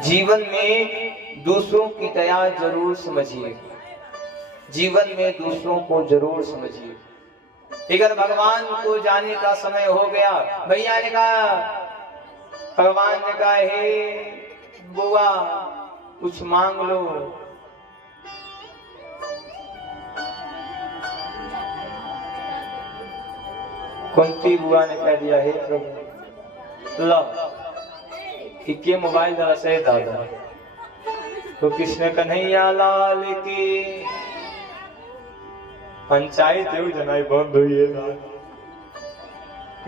जीवन में दूसरों की दया जरूर समझिए, जीवन में दूसरों को जरूर समझिए। अगर भगवान को जाने का समय हो गया, भैया ने कहा, भगवान ने कहा, हे बुआ कुछ मांग लो। कुंती बुआ ने कह दिया, हे प्रभु लो के मोबाइल जरा से दादा। तो कृष्ण कन्हैया लाल की पंचायत जनाई बंद हुई है।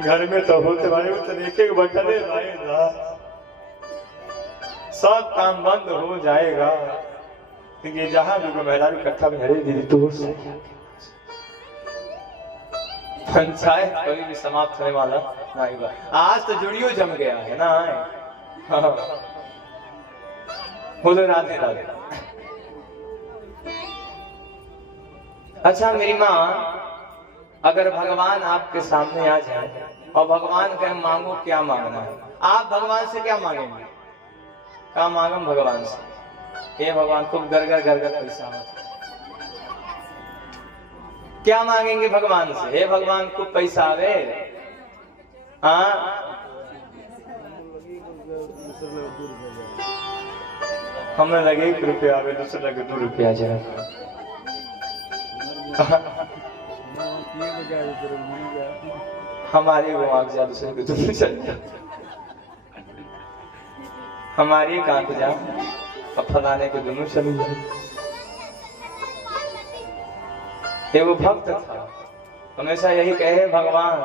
घर में तो होते भाई एक एक बटने सब काम बंद हो जाएगा, क्योंकि जहां भी महिला इकट्ठा में हरे दीदी तो पंचायत कभी भी समाप्त होने वाला नहीं हुआ। आज तो जुड़ियो जम गया है ना। बोलो राधे राधे। अच्छा मेरी माँ, अगर भगवान आपके सामने आ जाए और भगवान का मांगो क्या मांगना है, आप भगवान से क्या मांगेंगे? क्या मांगम भगवान से? हे भगवान खूब घर पैसा मत। क्या मांगेंगे भगवान से? हे भगवान खूब पैसा आवे। हाँ हमें लगे 1 रुपया आवे, दूसरे लगे 2 रुपया जाए। हमारे वो आग जा, दूसरे के दूसरे चल जा। हमारी एक आंख जा और फलाने के दोनों चली जाए। ये वो भक्त था, हमेशा यही कहे, भगवान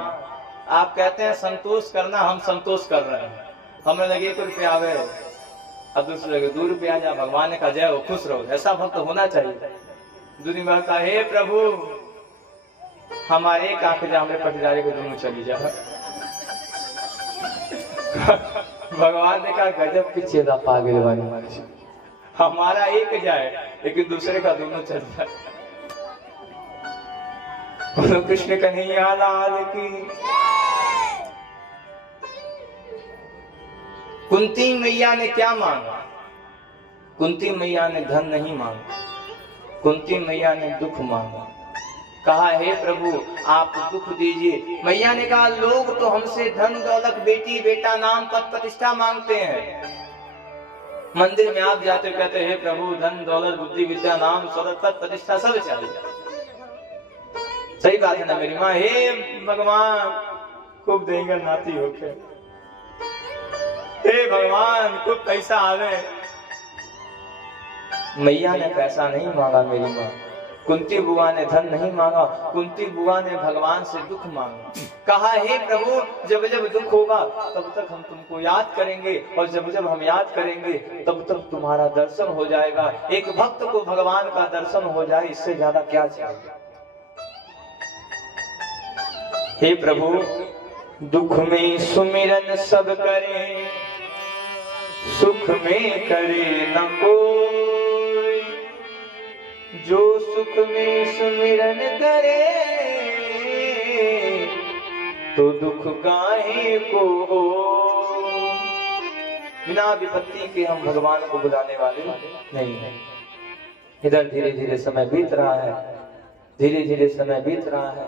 आप कहते हैं संतोष करना, हम संतोष कर रहे हैं। हमें लगे 1 रुपया आवे अब दूसरे लगे 2 रुपया जा। भगवान ने कहा जय हो, खुश रहो। ऐसा भक्त होना चाहिए। दूसरी बार कहा, हे प्रभु हमारे एक आंख जा, हमें पटजारे को दोनों चली जा। भगवान ने कहा गजब की चेला पागल वाली, हमारा एक जाए लेकिन दूसरे का दोनों चल जाए। बोलो कृष्ण कन्हैया लाल की। कुंती मैया ने क्या मांगा? कुंती मैया ने धन नहीं मांगा, कुंती मैया ने दुख मांगा। कहा हे प्रभु आप दुख दीजिए। मैया ने कहा लोग तो हमसे धन दौलत, बेटी बेटा, नाम पद प्रतिष्ठा मांगते हैं। मंदिर में आप जाते कहते हे प्रभु धन दौलत बुद्धि विद्या नाम शौहरत पद प्रतिष्ठा सब चाहिए। सही बात है ना मेरी माँ? हे भगवान खूब देंगे नाती होके, हे भगवान खूब पैसा आवे। मैया ने पैसा नहीं मांगा मेरी माँ, कुंती बुआ ने धन नहीं मांगा, कुंती बुआ ने भगवान से दुख मांगा। कहा हे प्रभु जब जब दुख होगा तब तक हम तुमको याद करेंगे, और जब जब हम याद करेंगे तब तक तुम्हारा दर्शन हो जाएगा। एक भक्त को भगवान का दर्शन हो जाए, इससे ज्यादा क्या चाहिए? हे प्रभु दुख में सुमिरन सब करे, सुख में करे न कोई। जो सुख में सुमिरन करे तो दुख काहे को हो। बिना विपत्ति के हम भगवान को बुलाने वाले नहीं है। इधर धीरे धीरे समय बीत रहा है, धीरे धीरे समय बीत रहा है।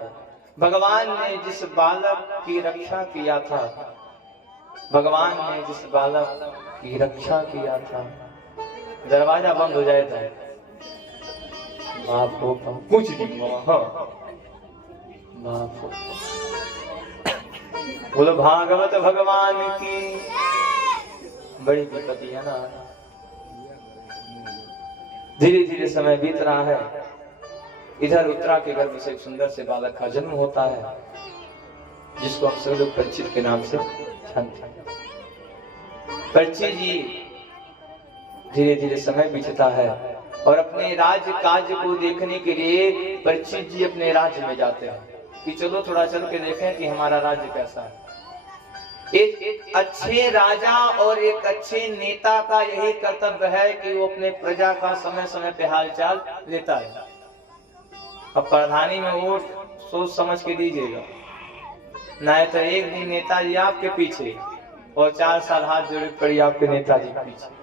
भगवान ने जिस बालक की रक्षा किया था, भगवान ने जिस बालक की रक्षा किया था, दरवाजा बंद हो जाए था बाप को कुछ नहीं। बाप बोलो भागवत भगवान की। बड़ी विपत्ति है ना। धीरे धीरे समय बीत रहा है। इधर उत्तरा के गर्भ से एक सुंदर से बालक का जन्म होता है, जिसको हम सब लोग परीक्षित के नाम से जानते हैं। परीक्षित जी धीरे धीरे समय बीतता है और अपने राज्य काज को देखने के लिए परीक्षित जी अपने राज्य में जाते हैं कि चलो थोड़ा चल के देखें कि हमारा राज्य कैसा है। एक अच्छे राजा और एक अच्छे नेता का यही कर्तव्य है कि वो अपने प्रजा का समय समय पे हालचाल लेता है। अब प्रधानी में वोट सोच समझ के दीजिएगा, नहीं तो एक दिन नेताजी आपके पीछे और 4 साल हाथ जोड़े पड़ी आपके नेताजी के पीछे।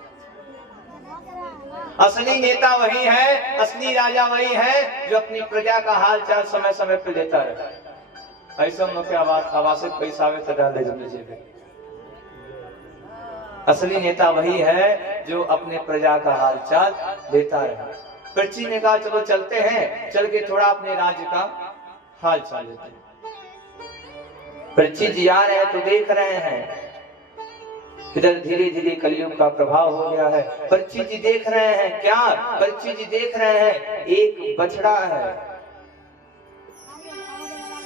असली नेता वही है, असली राजा वही है जो अपनी प्रजा का हाल चाल समय समय पे लेता रहे। ऐसा लोग के आवासिक पैसा में डाल दे। असली नेता वही है जो अपने प्रजा का हाल चाल लेता रहे। पृथ्वी ने कहा चलो चलते हैं, चल के थोड़ा अपने राज्य का हाल चाल लेते हैं। पृथ्वी जी आ रहे हैं तो देख रहे हैं इधर धीरे धीरे कलयुग का प्रभाव हो गया है। पृथ्वी जी देख रहे हैं क्या? पृथ्वी जी देख रहे हैं एक बछड़ा है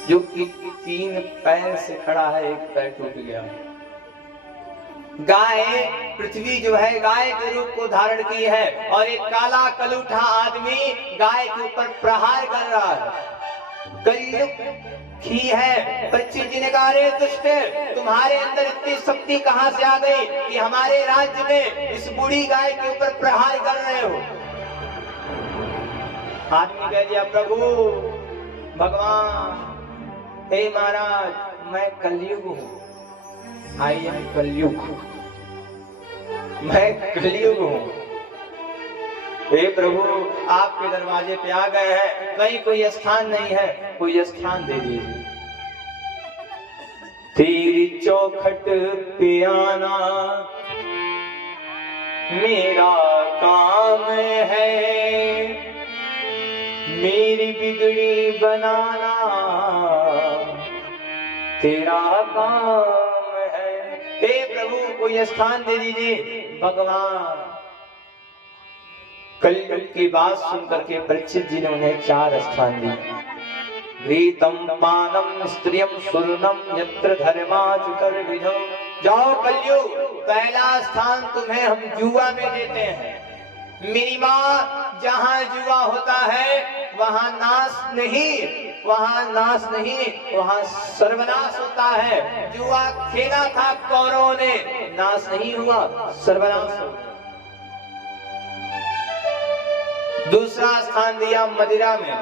जो कि 3 पैर से खड़ा है, एक पैर टूट गया। गाय पृथ्वी जो है गाय के रूप को धारण की है और एक काला कलूठा आदमी गाय के ऊपर प्रहार कर रहा है। कलयुग ही है। पृथ्वी जी ने कहा रे दुष्ट, तुम्हारे अंदर इतनी शक्ति कहां से आ गई कि हमारे राज्य में इस बूढ़ी गाय के ऊपर प्रहार कर रहे हो? आदमी कह दिया प्रभु भगवान, हे महाराज, मैं कलयुग हूं, आई एम कलयुग, मैं कलयुग हूं। हे प्रभु आपके दरवाजे पे आ गए हैं, कहीं कोई स्थान नहीं है, कोई स्थान दे दीजिए। तेरी चौखट पे आना मेरा काम है, मेरी बिगड़ी बनाना तेरा काम है। हे प्रभु कोई स्थान दे दीजिए। भगवान कलयुग की बात सुनकर के परीक्षित जी ने उन्हें 4 स्थान दिए। घृतम पानम स्त्रियम सुर्णम यत्र धर्माचुतर विधौ। जाओ कलयुग, पहला स्थान तुम्हें हम जुआ में देते हैं। मेरी माँ, जहाँ जुआ होता है वहाँ नाश नहीं, वहाँ नाश नहीं, वहाँ सर्वनाश होता है। जुआ खेला था कौरवों ने, नाश नहीं हुआ, सर्वनाश हुआ। दूसरा स्थान दिया मदिरा में,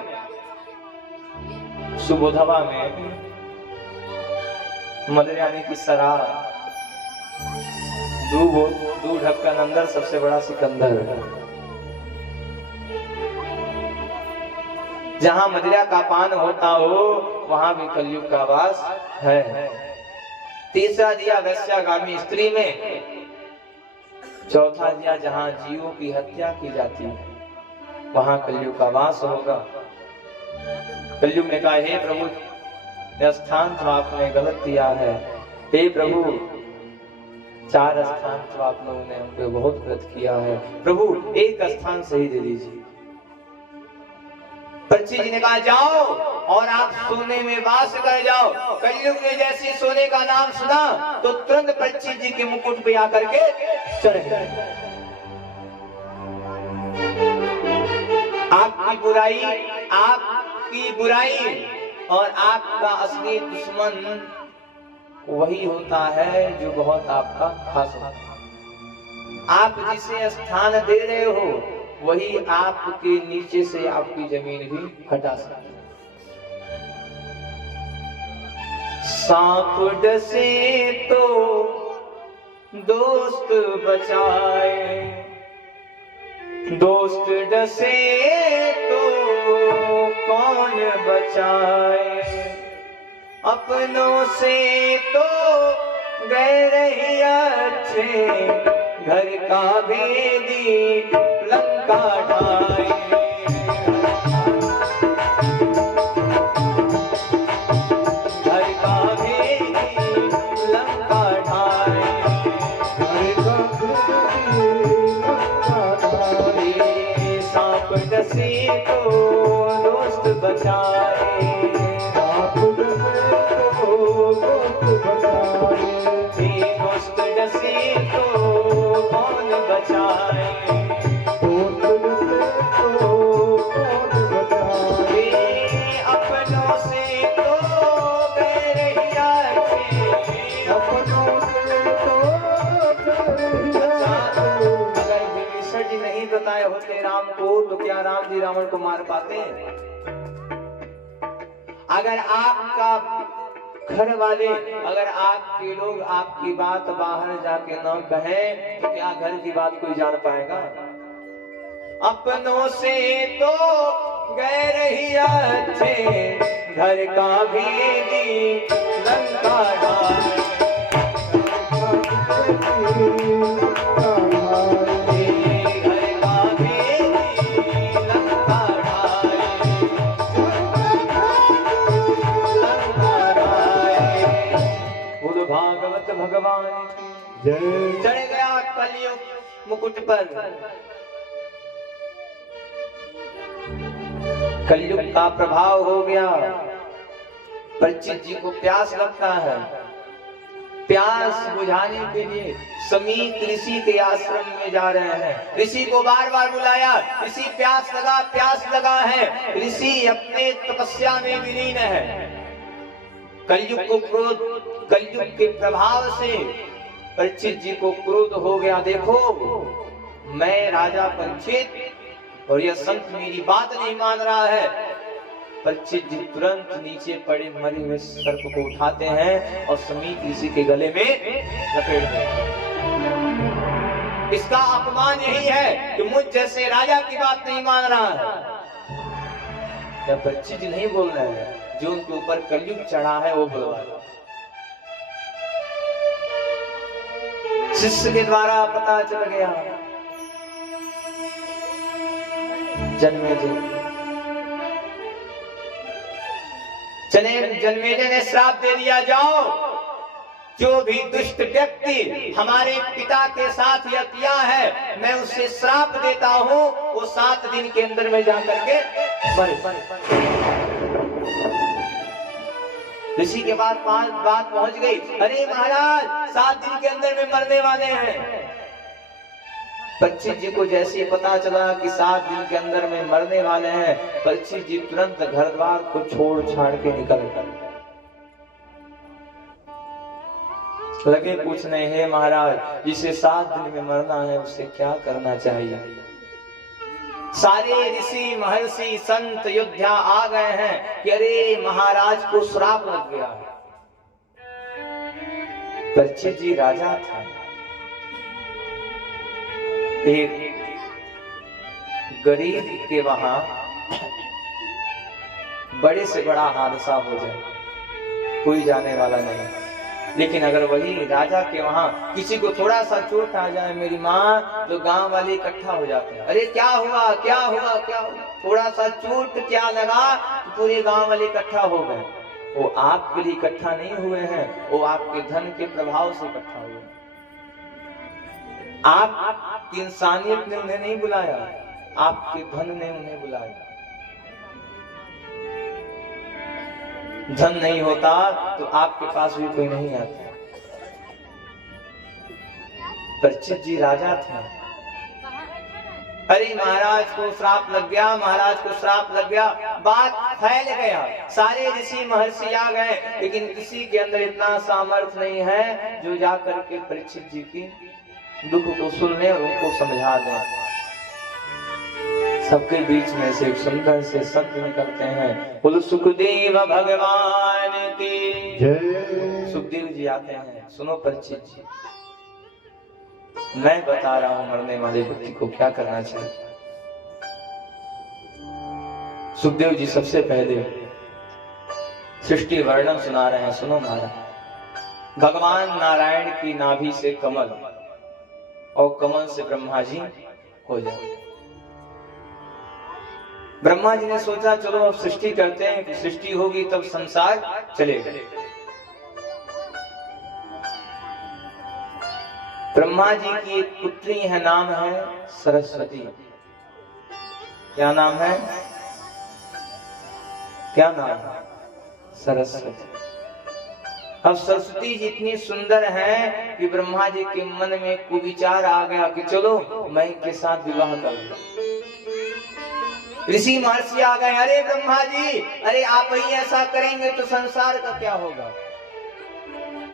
सुबोधवा में। मदिरा यानी कि शराब, दो ढक्कन अंदर, सबसे बड़ा सिकंदर। जहां मदिरा का पान होता हो वहां भी कलयुग का वास है। तीसरा दिया वैश्यागामी स्त्री में। चौथा दिया जहां जीवों की हत्या की जाती है वहां कलयुग का वास होगा। कलयुग ने कहा हे प्रभु, यह स्थान तो आपने गलत दिया है। हे प्रभु 4 स्थान तो आप लोगों ने हम पे बहुत गलत किया है, प्रभु एक स्थान सही दे दीजिए। पृथ्वी जी ने कहा जाओ और आप सोने में वास कर जाओ। कलयुग ने जैसे सोने का नाम सुना तो तुरंत पृथ्वी जी के मुकुट पे आकर के चढ़ गए। आपकी बुराई और आपका असली दुश्मन वही होता है जो बहुत आपका खास होता है। आप जिसे स्थान दे रहे हो वही आपके नीचे से आपकी जमीन भी हटा सकता है। सांप डसे तो दोस्त बचाए, दोस्त डसे तो कौन बचाए, अपनों से तो गए रही अच्छे, घर का भेदी लंका ढाए। घर का भेदी लंका ढाए, घर का भेदी लंका ढाए। सांप डसे तो दोस्त बचाए, सांप डसे तो दोस्त बचाए। दोस्त डसे तो कौन बचाए, दोस्त डसे तो कौन बचाए। अपनों से तो गैर ही अच्छे, अपनों से तो गैर ही अच्छे। अगर विभीषण जी नहीं बताए होते राम को तो क्या राम जी रावण को मार पाते? अगर आपका घर वाले, अगर आपके लोग आपकी बात बाहर जाके न कहें तो क्या घर की बात कोई जान पाएगा? अपनों से तो गैर ही अच्छे, घर का भेदी लंका ढाए। भागवत भगवान जय। चढ़ गया कलयुग मुकुट पर। कलयुग का प्रभाव हो गया। परीक्षित जी को प्यास लगता है। प्यास बुझाने के लिए समीप ऋषि के आश्रम में जा रहे हैं। ऋषि को बार बार बुलाया। ऋषि प्यास लगा है। ऋषि अपने तपस्या में विलीन है। कलयुग के प्रभाव से परीक्षित जी को क्रोध हो गया। देखो, मैं राजा परीक्षित और यह संत मेरी बात नहीं मान रहा है। परीक्षित जी तुरंत नीचे पड़े मरे हुए सर्प को उठाते हैं और समीप ऋषि के गले में लपेट देते हैं। इसका अपमान यही है कि मुझ जैसे राजा की बात नहीं मान रहा है। परीक्षित जी नहीं बोल रहे हैं, जो उनके ऊपर कलयुग चढ़ा है वो बोल रहा है। शिष्य के द्वारा पता चल गया। जन्मेजय ने श्राप दे दिया, जाओ जो भी दुष्ट व्यक्ति हमारे पिता के साथ यह किया है, मैं उसे श्राप देता हूँ, वो 7 दिन के अंदर में जाकर के मरे। ऋषि के बाद बात पहुंच गई। अरे महाराज, 7 दिन के अंदर में मरने वाले हैं। परीक्षित जी को जैसे पता चला कि 7 दिन के अंदर में मरने वाले हैं, परीक्षित जी तुरंत घर द्वार को छोड़ छाड़ के निकल लगे पूछने, हे महाराज, जिसे 7 दिन में मरना है उसे क्या करना चाहिए? सारे ऋषि महर्षि संत योद्धा आ गए हैं कि अरे महाराज को श्राप लग गया। परीक्षित जी राजा था। एक गरीब के वहां बड़े से बड़ा हादसा हो जाए, कोई जाने वाला नहीं, लेकिन अगर वही राजा के वहां किसी को थोड़ा सा चोट आ जाए, मेरी माँ, तो गांव वाले इकट्ठा हो जाते हैं। अरे क्या हुआ, क्या हुआ, क्या हुआ? थोड़ा सा चोट क्या लगा तो पूरे गांव वाले इकट्ठा हो गए। वो आपके लिए इकट्ठा नहीं हुए हैं, वो आपके धन के प्रभाव से इकट्ठा हुए। आपकी इंसानियत ने उन्हें नहीं बुलाया, आपके धन ने उन्हें बुलाया। धन नहीं होता तो आपके पास भी कोई नहीं आता। परीक्षित जी राजा थे। अरे महाराज को श्राप लग गया, महाराज को श्राप लग गया, बात फैल गया, सारे ऋषि महर्षि आ गए, लेकिन किसी के अंदर इतना सामर्थ्य नहीं है जो जाकर के परीक्षित जी की दुख को सुनने और उनको समझा दें। सबके बीच में से एक सुंदर से संत निकलते हैं। बोलो सुखदेव भगवान की जय। सुखदेव जी आते हैं। सुनो परीक्षित जी, मैं बता रहा हूं मरने वाले व्यक्ति को क्या करना चाहिए। सुखदेव जी सबसे पहले सृष्टि वर्णन सुना रहे हैं। सुनो महाराज, भगवान नारायण की नाभि से कमल और कमल से ब्रह्मा जी हो जाए। ब्रह्मा जी ने सोचा चलो अब सृष्टि करते हैं, सृष्टि होगी तब संसार चलेगा। ब्रह्मा जी की एक पुत्री है, नाम है सरस्वती। क्या नाम है? क्या नाम है? सरस्वती। अब सरस्वती जी इतनी सुंदर हैं कि ब्रह्मा जी के मन में कुविचार आ गया कि चलो मैं इनके साथ विवाह कर लूं। ऋषि महर्षि आ गए। अरे ब्रह्मा जी, अरे आप ही ऐसा करेंगे तो संसार का क्या होगा?